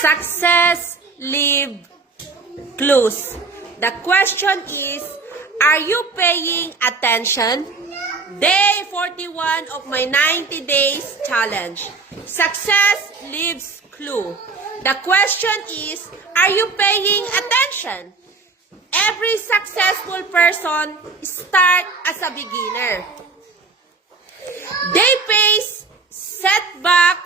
Success leave clues. The question is, are you paying attention? Day 41 of my 90 days challenge. Success leaves clue. The question is, are you paying attention? Every successful person start as a beginner. They face setback,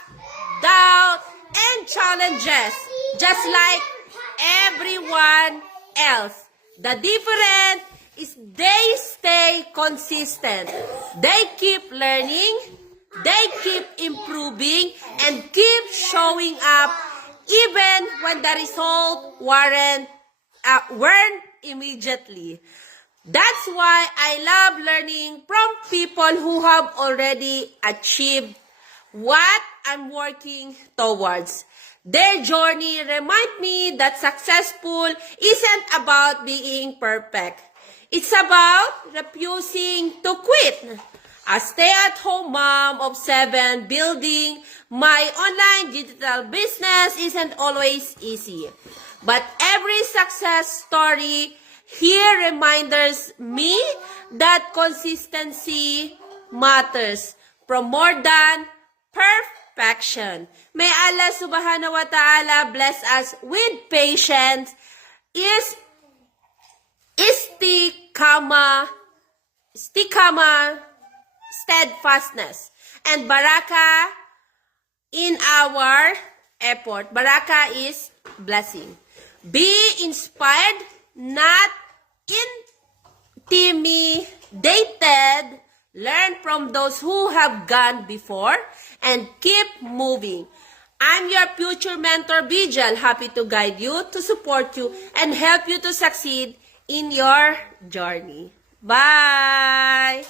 doubt, and challenges just like everyone else. The difference is they stay consistent. They keep learning, they keep improving, and keep showing up even when the result weren't immediately. That's why I love learning from people who have already achieved what I'm working towards. Their journey reminds me that successful isn't about being perfect. It's about refusing to quit. A stay-at-home mom of 7 building my online digital business isn't always easy. But every success story here reminds me that consistency matters from more than perfection. May Allah subhanahu wa ta'ala bless us with patience, istiqamah, steadfastness, and barakah in our effort. Barakah is blessing. Be inspired, not intimidated. Learn from those who have gone before and keep moving. I'm your future mentor, Bijal, happy to guide you, to support you, and help you to succeed in your journey. Bye!